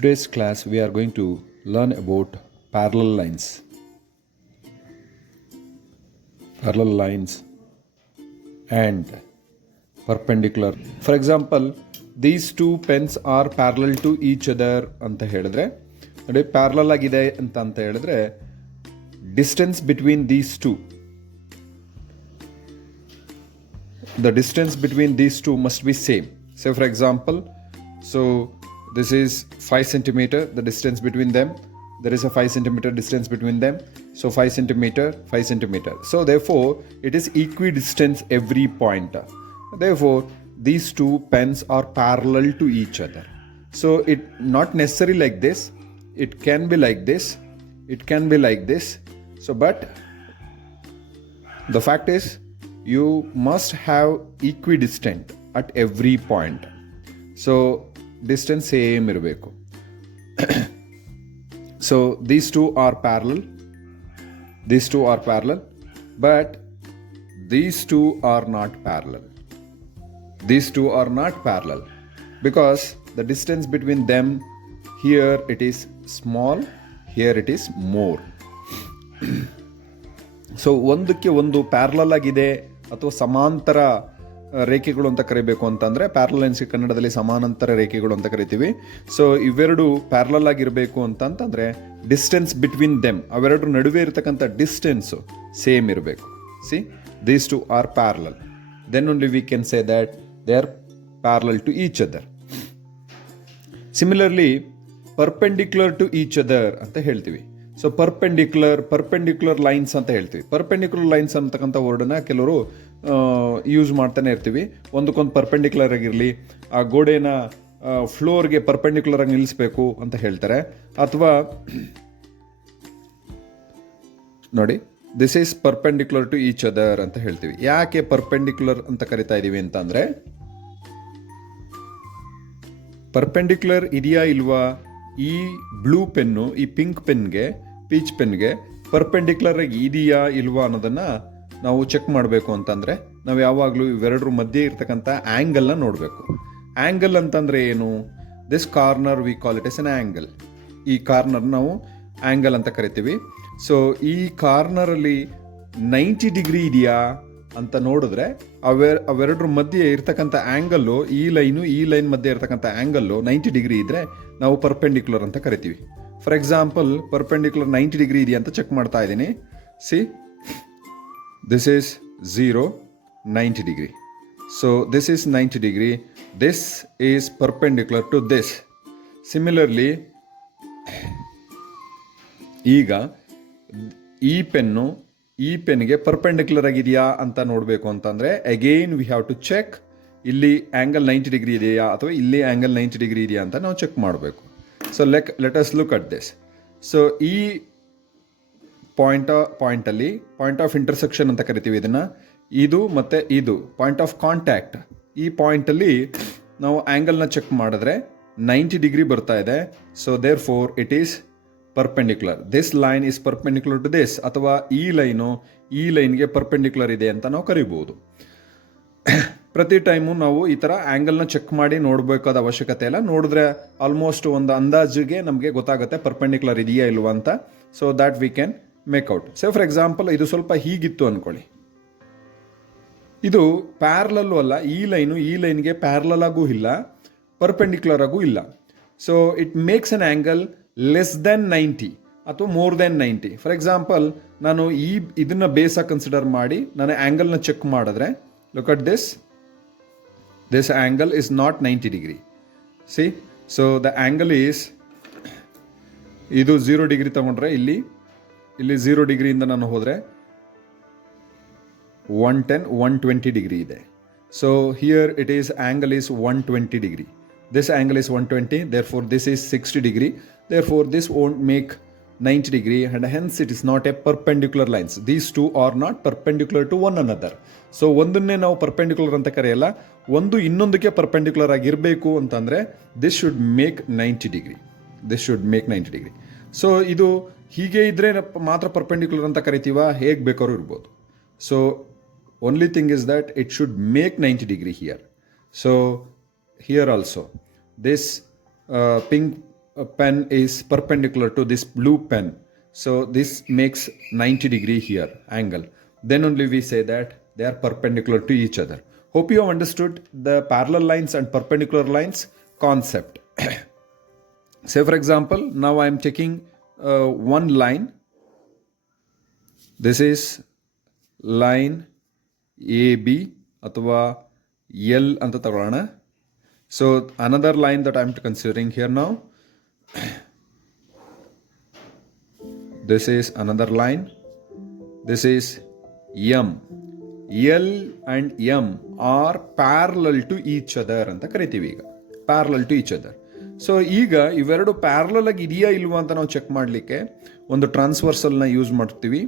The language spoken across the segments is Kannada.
today's class we are going to learn about parallel lines. Parallel lines and perpendicular. For example, these two pens are parallel to each other ಅಂತ ಹೇಳಿದ್ರೆ ನೋಡಿ ಪ್ಯಾರಲಲ್ ಆಗಿದೆ ಅಂತ ಹೇಳಿದ್ರೆ distance between these two, the distance between these two must be same. Say for example, so this is 5 centimeter, the distance between them, there is a 5 centimeter distance between them, so 5 centimeter 5 centimeter, so therefore it is equidistant every point. Therefore these two pens are parallel to each other. So it not necessarily like this, it can be like this, it can be like this. So but the fact is you must have equidistant at every point. So distance same ಇರಬೇಕು. So these two are parallel, these two are parallel, but these two are not parallel. These two are not parallel because the distance between them, here it is small, here it is more. So ಒಂದಕ್ಕೆ ಒಂದು ಪ್ಯಾರಲಲ್ ಆಗಿದೆ ಅಥವಾ ಸಮಾಂತರ ರೇಖೆಗಳು ಅಂತ ಕರಿಬೇಕು ಅಂತಂದರೆ ಪ್ಯಾರಲಲ್ ಲೈನ್ಸ್ಗೆ ಕನ್ನಡದಲ್ಲಿ ಸಮಾನಾಂತರ ರೇಖೆಗಳು ಅಂತ ಕರಿತೀವಿ. ಸೊ ಇವೆರಡು ಪ್ಯಾರಲಲ್ ಆಗಿರಬೇಕು ಅಂತಂದರೆ ಡಿಸ್ಟೆನ್ಸ್ ಬಿಟ್ವೀನ್ ದೆಮ್, ಅವೆರಡರ ನಡುವೆ ಇರತಕ್ಕಂಥ ಡಿಸ್ಟೆನ್ಸು ಸೇಮ್ ಇರಬೇಕು. See these two are parallel, then only we can say that they are parallel to each other. Similarly perpendicular to each other ಅಂತ ಹೇಳ್ತೀವಿ. ಸೊ ಪರ್ಪೆಂಡಿಕ್ಯುಲರ್ ಲೈನ್ಸ್ ಅಂತ ಹೇಳ್ತೀವಿ. ಪರ್ಪೆಂಡಿಕ್ಯುಲರ್ ಲೈನ್ಸ್ ಅಂತಕ್ಕಂಥ ವರ್ಡನ್ನ ಕೆಲವರು ಯೂಸ್ ಮಾಡ್ತಾನೆ ಇರ್ತೀವಿ. ಒಂದಕ್ಕೊಂದು ಪರ್ಪೆಂಡಿಕ್ಯುಲರ್ ಆಗಿರಲಿ, ಆ ಗೋಡೆನ ಫ್ಲೋರ್ಗೆ ಪರ್ಪೆಂಡಿಕ್ಯುಲರ್ ಆಗಿ ನಿಲ್ಲಿಸಬೇಕು ಅಂತ ಹೇಳ್ತಾರೆ. ಅಥವಾ ನೋಡಿ this is perpendicular to each other ಅಂತ ಹೇಳ್ತೀವಿ. ಯಾಕೆ ಪರ್ಪೆಂಡಿಕ್ಯುಲರ್ ಅಂತ ಕರಿತಾ ಇದ್ದೀವಿ ಅಂತಂದರೆ ಪರ್ಪೆಂಡಿಕ್ಯುಲರ್ ಇದೆಯಾ ಇಲ್ವಾ ಈ ಬ್ಲೂ ಪೆನ್ನು ಈ ಪಿಂಕ್ ಪೆನ್ಗೆ ಪೀಚ್ ಪೆನ್ಗೆ ಪರ್ಪೆಂಡಿಕ್ಯುಲರ್ ಆಗಿ ಇದೆಯಾ ಇಲ್ವಾ ಅನ್ನೋದನ್ನು ನಾವು ಚೆಕ್ ಮಾಡಬೇಕು ಅಂತಂದರೆ ನಾವು ಯಾವಾಗಲೂ ಇವೆರಡರ ಮಧ್ಯೆ ಇರ್ತಕ್ಕಂಥ ಆ್ಯಂಗಲ್ನ ನೋಡಬೇಕು. ಆ್ಯಂಗಲ್ ಅಂತಂದರೆ ಏನು? This corner we call it as an angle. ಈ ಕಾರ್ನರ್ ನಾವು ಆ್ಯಂಗಲ್ ಅಂತ ಕರಿತೀವಿ. ಸೊ ಈ ಕಾರ್ನರಲ್ಲಿ 90 ಡಿಗ್ರಿ ಇದೆಯಾ ಅಂತ ನೋಡಿದ್ರೆ ಅವೆರಡರ ಮಧ್ಯೆ ಇರ್ತಕ್ಕಂಥ ಆ್ಯಂಗಲ್ಲು, ಈ ಲೈನ್ ಮಧ್ಯೆ ಇರ್ತಕ್ಕಂಥ ಆ್ಯಂಗಲ್ಲು 90 ಡಿಗ್ರಿ ಇದ್ದರೆ ನಾವು ಪರ್ಪೆಂಡಿಕ್ಯುಲರ್ ಅಂತ ಕರಿತೀವಿ. ಫಾರ್ ಎಕ್ಸಾಂಪಲ್ ಪರ್ಪೆಂಡಿಕ್ಯುಲರ್ 90 ಡಿಗ್ರಿ ಇದೆಯಾ ಅಂತ ಚೆಕ್ ಮಾಡ್ತಾ ಇದ್ದೀನಿ. See this is 0, 90 degree. So this is 90 degree, this is perpendicular to this. Similarly ಈಗ ಈ ಪೆನ್ಗೆ ಪರ್ಪೆಂಡಿಕ್ಯುಲರ್ ಆಗಿದೆಯಾ ಅಂತ ನೋಡಬೇಕು ಅಂತಂದರೆ again we have to check ಇಲ್ಲಿ ಆ್ಯಂಗಲ್ 90 ಡಿಗ್ರಿ ಇದೆಯಾ ಅಥವಾ ಇಲ್ಲಿ ಆ್ಯಂಗಲ್ 90 ಡಿಗ್ರಿ ಇದೆಯಾ ಅಂತ ನಾವು ಚೆಕ್ ಮಾಡಬೇಕು. So let us look at this. So ಈ ಪಾಯಿಂಟಲ್ಲಿ ಪಾಯಿಂಟ್ ಆಫ್ ಇಂಟರ್ಸೆಕ್ಷನ್ ಅಂತ ಕರಿತೀವಿ ಇದನ್ನು. ಇದು ಮತ್ತು ಇದು ಪಾಯಿಂಟ್ ಆಫ್ ಕಾಂಟ್ಯಾಕ್ಟ್. ಈ ಪಾಯಿಂಟಲ್ಲಿ ನಾವು ಆ್ಯಂಗಲ್ನ ಚೆಕ್ ಮಾಡಿದ್ರೆ 90 ಡಿಗ್ರಿ ಬರ್ತಾ ಇದೆ. So therefore it is perpendicular. This line is perpendicular to this, ಅಥವಾ ಈ ಲೈನ್ಗೆ ಪರ್ಪೆಂಡಿಕ್ಯುಲರ್ ಇದೆ ಅಂತ ನಾವು ಕರಿಬೋದು. ಪ್ರತಿ ಟೈಮು ನಾವು ಈ ಥರ ಆ್ಯಂಗಲ್ನ ಚೆಕ್ ಮಾಡಿ ನೋಡಬೇಕಾದ ಅವಶ್ಯಕತೆ ಇಲ್ಲ. ನೋಡಿದ್ರೆ ಆಲ್ಮೋಸ್ಟ್ ಒಂದು ಅಂದಾಜಿಗೆ ನಮಗೆ ಗೊತ್ತಾಗುತ್ತೆ ಪರ್ಪೆಂಡಿಕ್ಯುಲರ್ ಇದೆಯಾ ಇಲ್ವಾ ಅಂತ. So that we can make out. Say for example ಇದು ಸ್ವಲ್ಪ ಹೀಗಿತ್ತು ಅಂದ್ಕೊಳ್ಳಿ, ಇದು ಪ್ಯಾರಲಲ್ಲು ಅಲ್ಲ, ಈ ಲೈನ್ಗೆ ಪ್ಯಾರಲಲ್ ಆಗೂ ಇಲ್ಲ, ಪರ್ಪೆಂಡಿಕ್ಯುಲರ್ ಆಗೂ ಇಲ್ಲ. So it makes an angle less than 90 ಅಥವಾ ಮೋರ್ ದೆನ್ 90. ಫಾರ್ ಎಕ್ಸಾಂಪಲ್ ನಾನು ಇದನ್ನು ಬೇಸಾಗಿ ಕನ್ಸಿಡರ್ ಮಾಡಿ ನಾನು ಆ್ಯಂಗಲ್ನ ಚೆಕ್ ಮಾಡಿದ್ರೆ, look at this angle is not 90 degree. See, so the angle is ಇದು 0 ಡಿಗ್ರಿ ತಗೊಂಡ್ರೆ ಇಲ್ಲಿ 0 ಡಿಗ್ರಿಯಿಂದ ನಾನು ಹೋದರೆ 110, 120 ಡಿಗ್ರಿ ಇದೆ. So here it is angle is 120 degree. This angle is 120, therefore this is 60 degree, therefore this won't make 90 degree and hence it is not a perpendicular lines. These two are not perpendicular to one another. So ಒಂದನ್ನೇ ನಾವು ಪರ್ಪೆಂಡಿಕ್ಯುಲರ್ ಅಂತ ಕರೆಯಲ್ಲ, ಒಂದು ಇನ್ನೊಂದಕ್ಕೆ ಪರ್ಪೆಂಡಿಕ್ಯುಲರ್ ಆಗಿರಬೇಕು ಅಂತಂದರೆ this should make 90 degree. This should make 90 degree. So ಇದು ಹೀಗೆ ಇದ್ದರೆ ಮಾತ್ರ ಪರ್ಪೆಂಡಿಕ್ಯುಲರ್ ಅಂತ ಕರಿತೀವ, ಹೇಗೆ ಬೇಕಾದ್ರೂ ಇರ್ಬೋದು. So only thing is that it should make 90 degree here. So here also this pink pen is perpendicular to this blue pen. So this makes 90 degree here angle. Then only we say that they are perpendicular to each other. Hope you have understood the parallel lines and perpendicular lines concept. Say for example, now I am taking one line. This is line AB ಅಥವಾ L ಅಂತ ತಗೊಳ್ಳೋಣ. So another line that I am considering here now. This is another line. This is M. L and M are parallel to each other ಅಂತ ಕರಿತೀವಿ ಈಗ. Parallel to each other. So ಈಗ ಇವೆರಡು ಪ್ಯಾರಲಲ್ ಆಗಿ ಇದೆಯಾ ಇಲ್ವಾ ಅಂತ ನಾವು ಚೆಕ್ ಮಾಡಲಿಕ್ಕೆ ಒಂದು ಟ್ರಾನ್ಸ್ವರ್ಸಲ್ನ ಯೂಸ್ ಮಾಡ್ತೀವಿ.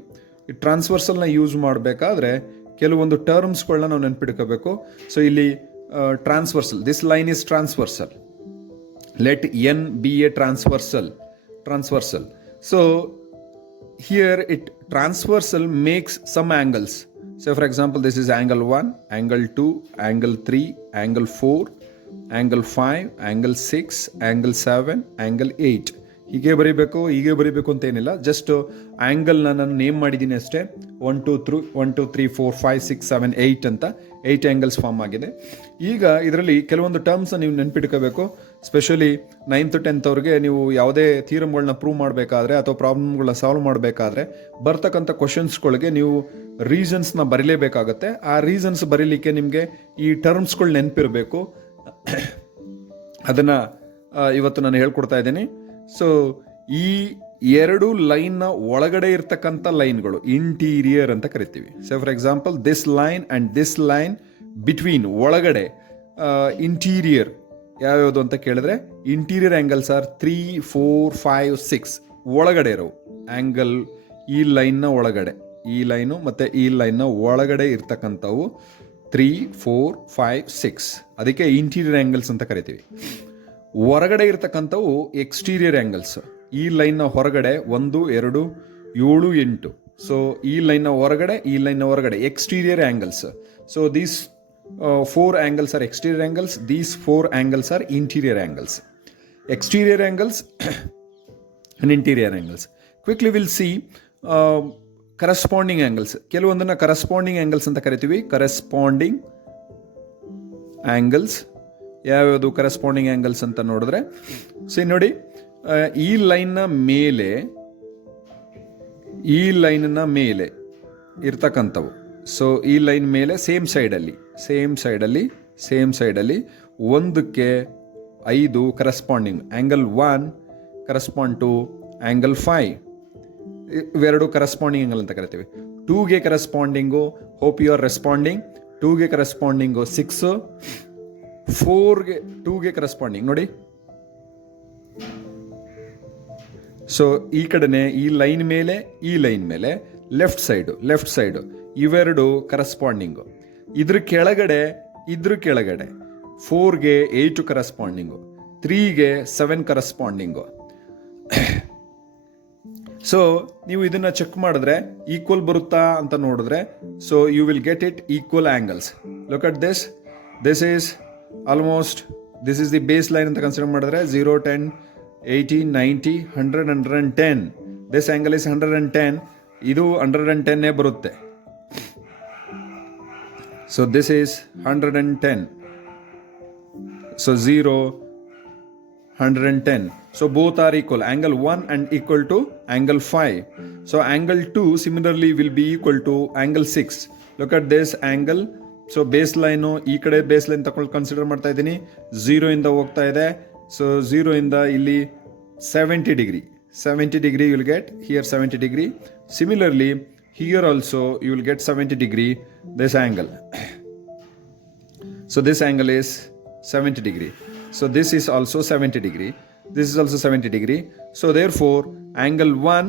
ಈ ಟ್ರಾನ್ಸ್ವರ್ಸಲ್ನ ಯೂಸ್ ಮಾಡಬೇಕಾದ್ರೆ ಕೆಲವೊಂದು ಟರ್ಮ್ಸ್ಗಳನ್ನ ನಾವು ನೆನ್ಪಿಡ್ಕೋಬೇಕು. ಸೊ ಇಲ್ಲಿ transversal, this line is transversal. Let N B A transversal. So here it transversal makes some angles. So for example, this is angle 1, angle 2, angle 3, angle 4, angle 5, angle 6, angle 7, angle 8. ಹೀಗೆ ಬರೀಬೇಕು ಅಂತ ಏನಿಲ್ಲ, ಜಸ್ಟ್ ಆ್ಯಂಗಲ್ನ ನಾನು ನೇಮ್ ಮಾಡಿದ್ದೀನಿ ಅಷ್ಟೇ. 1 2 3 4 5 6 7 8 ಅಂತ 8 ಆ್ಯಂಗಲ್ಸ್ ಫಾರ್ಮ್ ಆಗಿದೆ. ಈಗ ಇದರಲ್ಲಿ ಕೆಲವೊಂದು ಟರ್ಮ್ಸ್ನ ನೀವು ನೆನ್ಪಿಟ್ಕೋಬೇಕು. ಸ್ಪೆಷಲಿ 9th 10th ಅವ್ರಿಗೆ ನೀವು ಯಾವುದೇ ಥಿಯರಮ್ಗಳನ್ನ ಪ್ರೂವ್ ಮಾಡಬೇಕಾದ್ರೆ ಅಥವಾ ಪ್ರಾಬ್ಲಮ್ಗಳನ್ನ ಸಾಲ್ವ್ ಮಾಡಬೇಕಾದ್ರೆ ಬರ್ತಕ್ಕಂಥ ಕ್ವಶನ್ಸ್ಗಳಿಗೆ ನೀವು ರೀಸನ್ಸ್ನ ಬರೀಲೇಬೇಕಾಗತ್ತೆ. ಆ ರೀಸನ್ಸ್ ಬರೀಲಿಕ್ಕೆ ನಿಮಗೆ ಈ ಟರ್ಮ್ಸ್ಗಳು ನೆನಪಿರಬೇಕು. ಅದನ್ನು ಇವತ್ತು ನಾನು ಹೇಳ್ಕೊಡ್ತಾ ಇದ್ದೀನಿ. ಸೊ ಈ ಎರಡು ಲೈನ್ನ ಒಳಗಡೆ ಇರ್ತಕ್ಕಂಥ ಲೈನ್ಗಳು ಇಂಟೀರಿಯರ್ ಅಂತ ಕರಿತೀವಿ. So for example, this line and this line between ಒಳಗಡೆ ಇಂಟೀರಿಯರ್ ಯಾವ್ಯಾವುದು ಅಂತ ಕೇಳಿದ್ರೆ, ಇಂಟೀರಿಯರ್ ಆ್ಯಂಗಲ್ಸ್ ಆರ್ 3 4 5 6 ಒಳಗಡೆ ಇರೋವು ಆ್ಯಂಗಲ್. ಈ ಲೈನ್ನ ಒಳಗಡೆ, ಈ ಲೈನು ಮತ್ತು ಈ ಲೈನ್ನ ಒಳಗಡೆ ಇರ್ತಕ್ಕಂಥವು 3 4 5 6, ಅದಕ್ಕೆ ಇಂಟೀರಿಯರ್ ಆ್ಯಂಗಲ್ಸ್ ಅಂತ ಕರಿತೀವಿ. ಹೊರಗಡೆ ಇರ್ತಕ್ಕಂಥವು ಎಕ್ಸ್ಟೀರಿಯರ್ ಆ್ಯಂಗಲ್ಸ್. ಈ ಲೈನ್ನ ಹೊರಗಡೆ 1 2 7 8. ಸೊ ಈ ಲೈನ್ನ ಹೊರಗಡೆ, ಈ ಲೈನ್ನ ಹೊರಗಡೆ exterior angles. So these 4 angles are exterior angles. These 4 angles are interior angles. Exterior angles and interior angles. Quickly we'll see corresponding angles. ಕೆಲವೊಂದನ್ನ corresponding angles ಅಂತ ಕರಿತೀವಿ. corresponding angles ಯಾವ್ಯಾವುದು corresponding angles ಅಂತ ನೋಡಿದ್ರೆ, ಸೊ ನೋಡಿ, ಈ ಲೈನ್ನ ಮೇಲೆ ಇರ್ತಕ್ಕಂಥವು. ಸೊ ಈ ಲೈನ್ ಮೇಲೆ ಸೇಮ್ ಸೈಡಲ್ಲಿ 1ಕ್ಕೆ 5 corresponding. Angle 1 correspond to angle 5. ಇವೆರಡು ಕರೆಸ್ಪಾಂಡಿಂಗ್ ಆ್ಯಂಗಲ್ ಅಂತ ಕರಿತೀವಿ. 2ಗೆ corresponding, hope you are responding. 2ಗೆ ಕರೆಸ್ಪಾಂಡಿಂಗು 6, 4ಗೆ 2ಗೆ ಕರೆಸ್ಪಾಂಡಿಂಗ್ ನೋಡಿ. ಸೊ ಈ ಕಡೆನೆ ಈ ಲೈನ್ ಮೇಲೆ ಲೆಫ್ಟ್ ಸೈಡು ಇವೆರಡು ಕರೆಸ್ಪಾಂಡಿಂಗು. ಇದ್ರ ಕೆಳಗಡೆ 4ಗೆ 8 ಕರೆಸ್ಪಾಂಡಿಂಗು, 3ಗೆ 7 ಕರೆಸ್ಪಾಂಡಿಂಗು. ಸೊ ನೀವು ಇದನ್ನ ಚೆಕ್ ಮಾಡಿದ್ರೆ ಈಕ್ವಲ್ ಬರುತ್ತಾ ಅಂತ ನೋಡಿದ್ರೆ, so you will get it equal angles. Look at this is almost, this is the base line ಅಂತ ಕನ್ಸಿಡರ್ ಮಾಡಿದ್ರೆ 0 10 80 90 100 110. This angle is 110. ಇದು 110 ಬರುತ್ತೆ. So this is 110. So 0 110. So both are equal. Angle 1 and equal to angle 5. So angle 2 similarly will be equal to angle 6. Look at this angle. So baseline ಈ ಕಡೆ baseline ತಗೊಳ್ಳಿ ಕನ್ಸಿಡರ್ ಮಾಡ್ತಾ ಇದ್ದೀನಿ. 0 ಇಂದ ಹೋಗ್ತಾ ಇದೆ. So 0 ಇಂದ ಇಲ್ಲಿ 70 degree. 70 degree you will get here, 70 degree. Similarly here also you will get 70 degree this angle. So this angle is 70 degree. So this is also 70 degree. This is also 70 degree. So therefore angle 1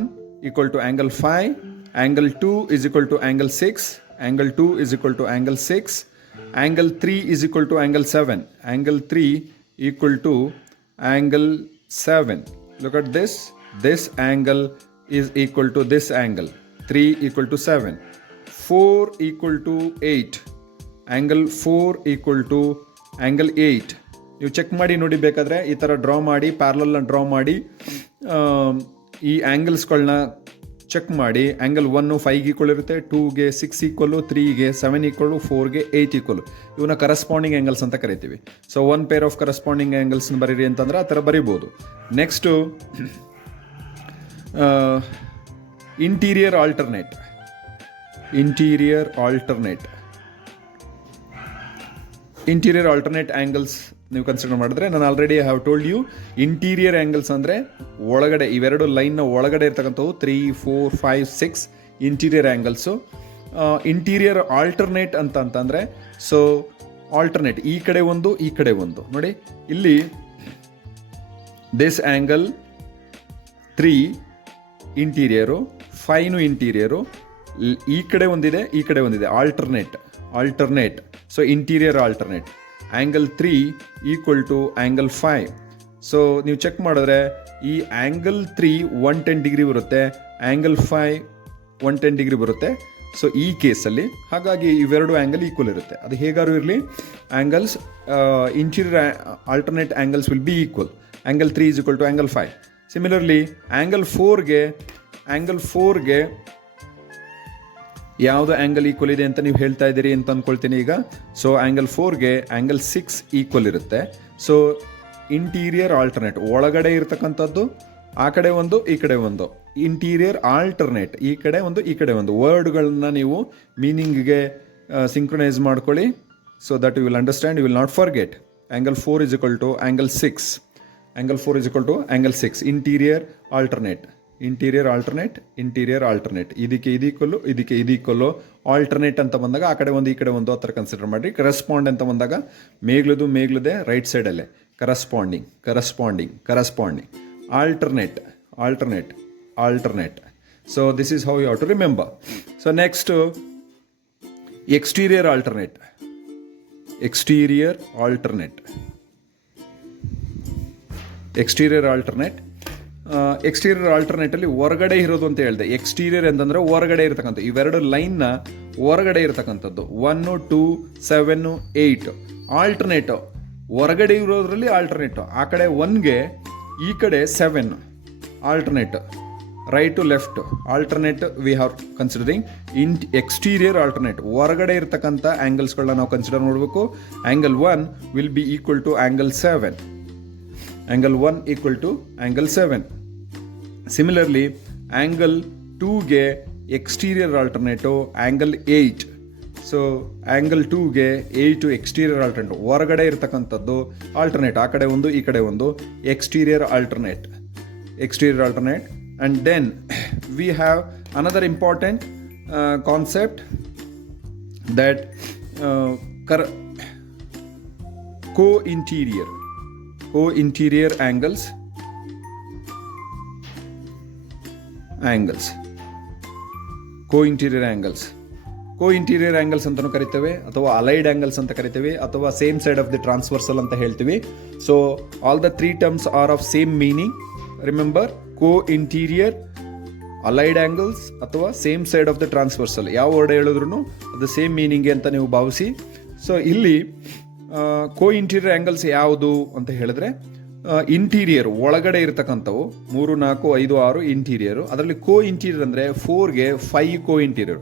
equal to angle 5. Angle 2 is equal to angle 6. Angle 2 is equal to angle 6. Angle 3 is equal to angle 7. Angle 3 equal to angle 7. Look at this. This angle is equal to this angle. 3 equal to 7. 4 equal to 8. Angle 4 equal to angle 8. ನೀವು ಚೆಕ್ ಮಾಡಿ ನೋಡಿ, ಬೇಕಾದರೆ ಈ ಥರ ಡ್ರಾ ಮಾಡಿ, ಪ್ಯಾರಲಲ್ನ ಡ್ರಾ ಮಾಡಿ ಈ ಆ್ಯಂಗಲ್ಸ್ಗಳನ್ನ ಚೆಕ್ ಮಾಡಿ. ಆ್ಯಂಗಲ್ 1 5 ಈಕ್ವಲ್ ಇರುತ್ತೆ, 2ಗೆ 6 ಈಕ್ವಲ್ಲು, 3ಗೆ 7 ಈಕ್ವಲ್ಲು, 4ಗೆ 8 ಈಕ್ವಲ್ಲು. ಇವನ್ನ ಕರಸ್ಪಾಂಡಿಂಗ್ ಆ್ಯಂಗಲ್ಸ್ ಅಂತ ಕರಿತೀವಿ. ಸೊ 1 ಪೇರ್ ಆಫ್ ಕರಸ್ಪಾಂಡಿಂಗ್ ಆ್ಯಂಗಲ್ಸ್ನ ಬರೀರಿ ಅಂತಂದ್ರೆ ಆ ಥರ ಬರಿಬೋದು. Next interior alternate. Interior alternate angles ನೀವು ಕನ್ಸಿಡರ್ ಮಾಡಿದ್ರೆ, ನಾನು already have told you, interior angles ಅಂದರೆ ಒಳಗಡೆ ಇವೆರಡು ಲೈನ್ನ ಒಳಗಡೆ ಇರ್ತಕ್ಕಂಥವು 3 4 5 6 ಇಂಟೀರಿಯರ್ ಆ್ಯಂಗಲ್ಸು. ಇಂಟೀರಿಯರ್ ಆಲ್ಟರ್ನೇಟ್ ಅಂತಂದರೆ, ಸೊ ಆಲ್ಟರ್ನೇಟ್ ಈ ಕಡೆ ಒಂದು ಈ ಕಡೆ ಒಂದು. ನೋಡಿ ಇಲ್ಲಿ ದಿಸ್ ಆ್ಯಂಗಲ್ 3 ಇಂಟೀರಿಯರು, 5 ಇಂಟೀರಿಯರು, ಈ ಕಡೆ ಒಂದಿದೆ ಈ ಕಡೆ ಒಂದಿದೆ, alternate. So interior alternate. Angle 3 equal to angle 5. So ನೀವು ಚೆಕ್ ಮಾಡಿದ್ರೆ ಈ ಆ್ಯಂಗಲ್ 3 110 ಡಿಗ್ರಿ ಬರುತ್ತೆ, ಆ್ಯಂಗಲ್ 5 110 ಡಿಗ್ರಿ ಬರುತ್ತೆ. ಸೊ ಈ ಕೇಸಲ್ಲಿ ಹಾಗಾಗಿ ಇವೆರಡು ಆ್ಯಂಗಲ್ ಈಕ್ವಲ್ ಇರುತ್ತೆ. ಅದು ಹೇಗಾದ್ರು ಇರಲಿ, angles interior alternate angles will be equal. Angle 3 is equal to angle 5. Similarly angle 4ಗೆ ಯಾವುದು ಆ್ಯಂಗಲ್ ಈಕ್ವಲ್ ಇದೆ ಅಂತ ನೀವು ಹೇಳ್ತಾ ಇದ್ದೀರಿ ಅಂತ ಅಂದ್ಕೊಳ್ತೀನಿ ಈಗ. ಸೊ ಆ್ಯಂಗಲ್ 4ಗೆ ಆ್ಯಂಗಲ್ 6 ಈಕ್ವಲ್ ಇರುತ್ತೆ. ಸೊ ಇಂಟೀರಿಯರ್ ಆಲ್ಟರ್ನೇಟ್ ಒಳಗಡೆ ಇರತಕ್ಕಂಥದ್ದು ಆ ಕಡೆ ಒಂದು ಈ ಕಡೆ ಒಂದು, ಇಂಟೀರಿಯರ್ ಆಲ್ಟರ್ನೇಟ್ ಈ ಕಡೆ ಒಂದು ಈ ಕಡೆ ಒಂದು. ವರ್ಡ್ಗಳನ್ನ ನೀವು ಮೀನಿಂಗ್ಗೆ ಸಿಂಕ್ರನೈಸ್ ಮಾಡ್ಕೊಳ್ಳಿ, so that you will understand, you will not forget. Angle 4 is equal to angle 6. Angle 4 is equal to angle 6. Interior alternate. ಇದಕ್ಕೆ ಇದೀಕ್ವಲ್ಲು. ಆಲ್ಟರ್ನೇಟ್ ಅಂತ ಬಂದಾಗ ಆ ಕಡೆ ಒಂದು ಈ ಕಡೆ ಒಂದು ಆ ಥರ ಕನ್ಸಿಡರ್ ಮಾಡಿ. ಕರೆಸ್ಪಾಂಡ್ ಅಂತ ಬಂದಾಗ ಮೇಗ್ಲದೆ ರೈಟ್ ಸೈಡಲ್ಲೇ, corresponding. Alternate. So this is how you have to remember. So next exterior alternate. Exterior ಆಲ್ಟರ್ನೇಟಲ್ಲಿ ಹೊರಗಡೆ ಇರೋದು ಅಂತ ಹೇಳಿದೆ. ಎಕ್ಸ್ಟೀರಿಯರ್ ಅಂತಂದರೆ ಹೊರಗಡೆ ಇರತಕ್ಕಂಥ ಇವೆರಡು ಲೈನ್ನ ಹೊರಗಡೆ ಇರತಕ್ಕಂಥದ್ದು 1 2 7 8. ಆಲ್ಟರ್ನೇಟ್ ಹೊರಗಡೆ ಇರೋದ್ರಲ್ಲಿ ಆಲ್ಟರ್ನೇಟ್, ಆ ಕಡೆ 1ಗೆ ಈ ಕಡೆ 7 alternate, right to left alternate. We have considering exterior alternate. ಹೊರಗಡೆ ಇರತಕ್ಕಂಥ ಆ್ಯಂಗಲ್ಸ್ಗಳನ್ನ ನಾವು ಕನ್ಸಿಡರ್ ಮಾಡಬೇಕು. Angle 1 will be equal to angle 7. Angle 1 equal to angle 7. Similarly angle 2ಗೆ exterior alternate angle 8. So angle 2ಗೆ 8 ಎಕ್ಸ್ಟೀರಿಯರ್ ಆಲ್ಟರ್ನೇಟ್, ಹೊರಗಡೆ ಇರತಕ್ಕಂಥದ್ದು ಆಲ್ಟರ್ನೇಟ್, ಆ ಕಡೆ ಒಂದು ಈ ಕಡೆ ಒಂದು, exterior alternate. And then we have another important concept that co-interior angles co-interior angles ಅಂತಲೂ ಕರಿತೇವೆ, ಅಥವಾ ಅಲೈಡ್ ಆಂಗಲ್ಸ್ ಅಂತ ಕರಿತೇವೆ, ಅಥವಾ same side of the transversal ಅಂತ ಹೇಳ್ತೀವಿ. So all the 3 terms are of same meaning. Remember, co-interior, allied angles ಅಥವಾ same side of the transversal, ಯಾವ ವರ್ಡ್ ಹೇಳಿದ್ರು ಅದು ಸೇಮ್ ಮೀನಿಂಗ್ ಅಂತ ನೀವು ಭಾವಿಸಿ. ಸೊ ಇಲ್ಲಿ co-interior ಆಂಗಲ್ಸ್ ಯಾವುದು ಅಂತ ಹೇಳಿದ್ರೆ, ಇಂಟೀರಿಯರ್ ಒಳಗಡೆ ಇರತಕ್ಕಂಥವು 3 4 5 6 ಇಂಟೀರಿಯರು. ಅದರಲ್ಲಿ co-interior ಅಂದರೆ 4ಗೆ 5 co-interior,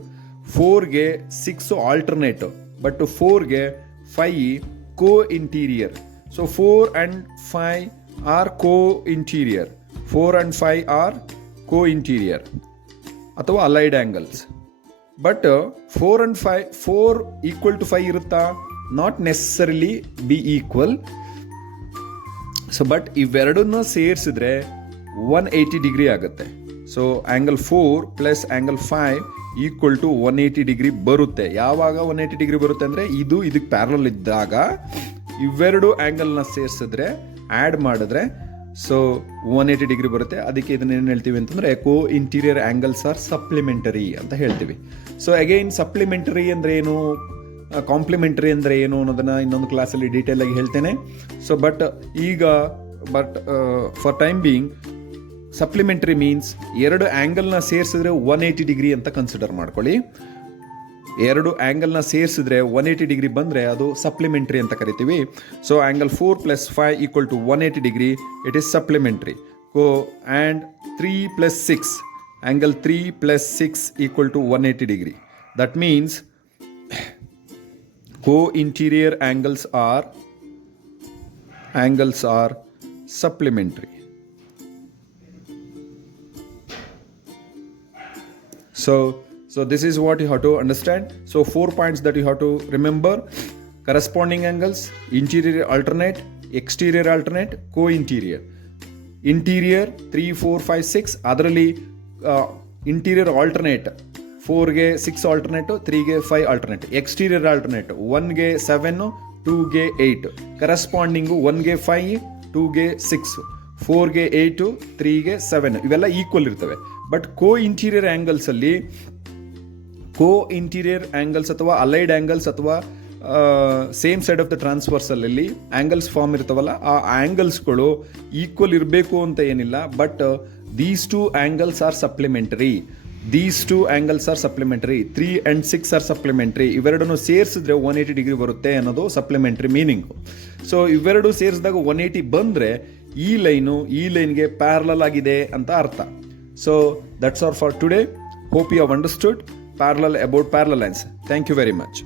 4ಗೆ 6 ಆಲ್ಟರ್ನೇಟ್, ಬಟ್ 4ಗೆ 5 co-interior. So 4 and 5 are co-interior, 4 and 5 are co-interior ಅಥವಾ allied angles. But 4 and 5 4 equal to 5 ಇರುತ್ತಾ? Not necessarily be equal. So but ಇವೆರಡನ್ನ ಸೇರಿಸಿದ್ರೆ 180 ಡಿಗ್ರಿ ಆಗುತ್ತೆ. So angle 4 plus angle 5 equal to 180 degree ಬರುತ್ತೆ. ಯಾವಾಗ 180 ಡಿಗ್ರಿ ಬರುತ್ತೆ ಅಂದರೆ ಇದಕ್ಕೆ ಪ್ಯಾರಲಲ್ ಇದ್ದಾಗ ಇವೆರಡು ಆ್ಯಂಗಲ್ನ ಸೇರಿಸಿದ್ರೆ, ಆ್ಯಡ್ ಮಾಡಿದ್ರೆ, ಸೊ 180 ಡಿಗ್ರಿ ಬರುತ್ತೆ. ಅದಕ್ಕೆ ಇದನ್ನ ಏನು ಹೇಳ್ತೀವಿ ಅಂತಂದರೆ co-interior angles ಆರ್ ಸಪ್ಲಿಮೆಂಟರಿ ಅಂತ ಹೇಳ್ತೀವಿ. ಸೊ ಅಗೈನ್ ಸಪ್ಲಿಮೆಂಟರಿ ಅಂದರೆ ಏನು, ಕಾಂಪ್ಲಿಮೆಂಟರಿ ಅಂದರೆ ಏನು ಅನ್ನೋದನ್ನು ಇನ್ನೊಂದು ಕ್ಲಾಸಲ್ಲಿ ಡೀಟೇಲಾಗಿ ಹೇಳ್ತೇನೆ. So but for time being supplementary means ಎರಡು ಆ್ಯಂಗಲ್ನ ಸೇರಿಸಿದ್ರೆ 180 ಡಿಗ್ರಿ ಅಂತ ಕನ್ಸಿಡರ್ ಮಾಡ್ಕೊಳ್ಳಿ. ಎರಡು ಆ್ಯಂಗಲ್ನ ಸೇರಿಸಿದ್ರೆ 180 ಡಿಗ್ರಿ ಬಂದರೆ ಅದು ಸಪ್ಲಿಮೆಂಟ್ರಿ ಅಂತ ಕರಿತೀವಿ. So angle 4 + 5 = 180 degree, it is supplementary. And 3 + 6, angle 3 + 6 = 180 degree. That means co-interior angles are supplementary. So this is what you have to understand. So 4 points that you have to remember: corresponding angles, interior alternate, exterior alternate, co-interior. Interior 3, 4, 5, 6, ಅದರಲ್ಲಿ ಇಂಟೀರಿಯರ್ ಆಲ್ಟರ್ನೇಟ್ 4ಗೆ 6 ಆಲ್ಟರ್ನೇಟ್, 3ಗೆ 5 ಆಲ್ಟರ್ನೇಟ್. ಎಕ್ಸ್ಟೀರಿಯರ್ ಆಲ್ಟರ್ನೇಟ್ 1ಗೆ 7, 2ಗೆ 8. ಕರೆಸ್ಪಾಂಡಿಂಗು 1ಗೆ 5, 2ಗೆ 6, 4ಗೆ 8, 3ಗೆ 7. ಇವೆಲ್ಲ ಈಕ್ವಲ್ ಇರ್ತವೆ. ಬಟ್ ಇಂಟೀರಿಯರ್ ಆ್ಯಂಗಲ್ಸ್ ಅಥವಾ ಅಲೈಡ್ ಆ್ಯಂಗಲ್ಸ್ ಅಥವಾ ಸೇಮ್ ಸೈಡ್ ಆಫ್ ದ ಟ್ರಾನ್ಸ್ವರ್ಸಲ್ಲಿ ಆ್ಯಂಗಲ್ಸ್ ಫಾರ್ಮ್ ಇರ್ತಾವಲ್ಲ, ಆ ಆ್ಯಂಗಲ್ಸ್ಗಳು ಈಕ್ವಲ್ ಇರಬೇಕು ಅಂತ ಏನಿಲ್ಲ. But these two angles are supplementary. 3 and 6 are supplementary. ಇವೆರಡನ್ನು ಸೇರಿಸಿದ್ರೆ 180 ಡಿಗ್ರಿ ಬರುತ್ತೆ ಅನ್ನೋದು ಸಪ್ಲಿಮೆಂಟ್ರಿ ಮೀನಿಂಗು. ಸೊ ಇವೆರಡು ಸೇರಿಸಿದಾಗ 180 ಬಂದರೆ ಈ ಲೈನ್ಗೆ ಪ್ಯಾರಲಲ್ ಆಗಿದೆ ಅಂತ ಅರ್ಥ. So that's all for today. Hope you have understood about parallel lines. Thank you very much.